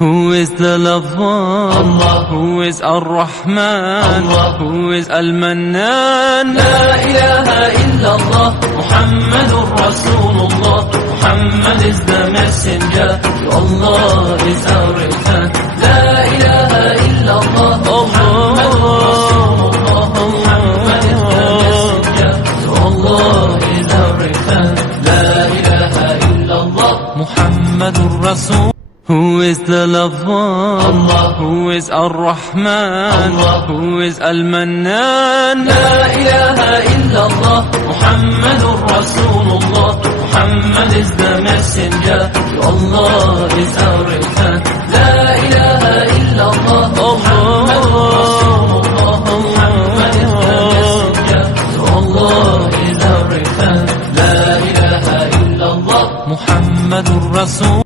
Who is the lover? Allah. Who is Ar-Rahman? Allah. Who is Al-Mannan? La ilaha illallah, Muhammadur Rasulullah. Muhammad is the messenger, to Allah is our return. La ilaha illallah, Muhammadur Rasulullah. Muhammad is the messenger, to Allah is our return. La ilaha illallah, Muhammadur Rasul. Who is the lover? Allah. Who is Ar-Rahman? Allah. Who is Al-Mannan? La ilaha illallah, Muhammadur Rasulullah. Muhammad is the messenger, to Allah is our return. La ilaha illallah, Muhammadur Rasulullah. Muhammad is the messenger, to Allah is our return. La ilaha illallah, Muhammadur Rasul.